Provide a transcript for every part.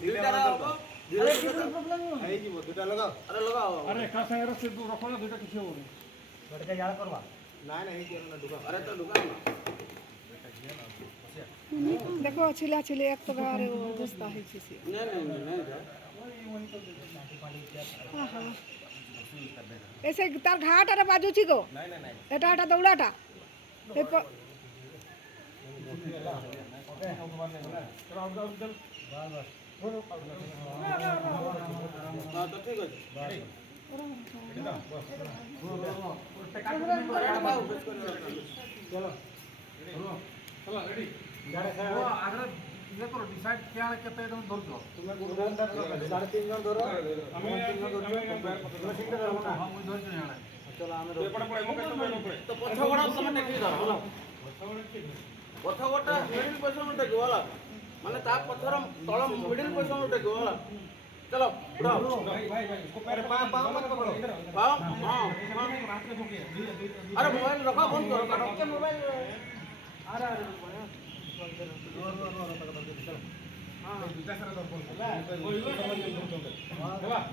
दुटा लगाओ अरे प्रॉब्लम है जी वो दुटा लगाओ अरे लगाओ अरे का संगे से तू रखो ना दुटा किसी हो बड़का यार करवा ना नहीं किया ना दुका अरे तो दुका देखो छिला छिले एक तो गारे वो अवस्था है किसी नहीं हां हां ऐसे तार घाट अरे बाजू छी गो नहीं एटा एटा दौड़ाटा ए हां तो ठीक है चलो चलो रेडी वो आगरा ये करो डिसाइड क्या केते तुम धरछो तुम्हें गुरुदान धर 3.5 जन धरो हमें 3 जन धरछो तुम्हें ठीक धरो ना हां मुई धरछो याडा चलो हमें एपड़ पड़े मके तो पड़े तो पछवड़ा तुम टेकी धरो होला पछवड़ा मिडिल पोजीशन टेकी होला माने ता पथर तळ मिडिल पोजीशन टेकी होला चलो उठाओ भाई इसको पैर पाँव मत पकड़ो पाँव हां अरे मोबाइल रखो फोन करो के मोबाइल अरे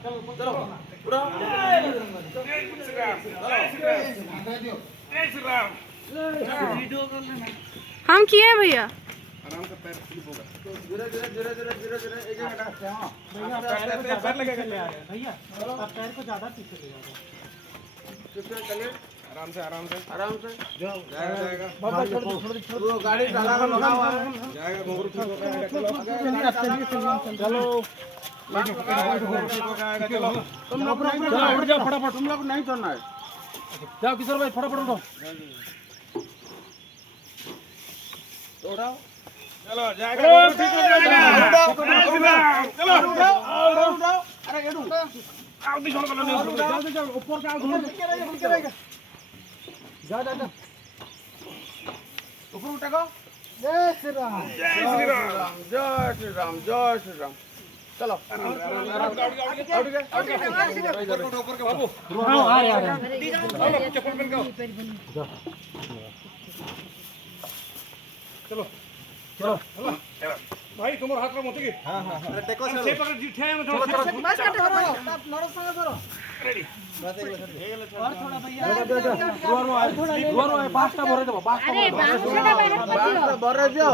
चलो उठाओ हम किए भैया आराम से पैर स्लिप होगा धीरे एक जगह हां भैया पैर लगा के ले आ रहे हैं भैया आप पैर को ज्यादा पीछे ले जाओ चलिए आराम से जाओ जाएगा बाबा छोड़ वो गाड़ी ढाला लगा हुआ है जाएगा घुंघरू ठीक हो गया चलो चलो तुम लोग उठ जाओ फटाफट तुम लोग नहीं चढ़ना है जाओ किशोर भाई फटाफट उठो उठाओ चलो जाएगा ठीक हो जाएगा चलो उठाओ अरे एडू आओ दी छोड़ कर जाओ ऊपर का घुंघरू जा ऊपर उठाओ जय श्री राम चलो ऊपर के बाबू चप्पल पहन के चलो भाई तुम्हारे हाथ में मोती की हां टेको से से पकड़ जी ठे में थोड़ा बस काटे करो नरो संग करो रेडी और थोड़ा भैया दुआरो है पांचटा भरे देबो अरे बांसटा बाहर पतियो बरे दियो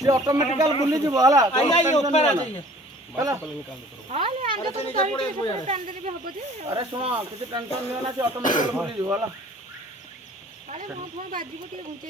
से ऑटोमेटिकली बुली जी वाला आइए ऊपर आ जाइए चलो हां ले अंदर तो कहीं अंदर भी हबो जे अरे सुनो किसी टेंशन नहीं होना से ऑटोमेटिकली बुली जी वाला अरे मोर फोन बाजी को टिके घुचे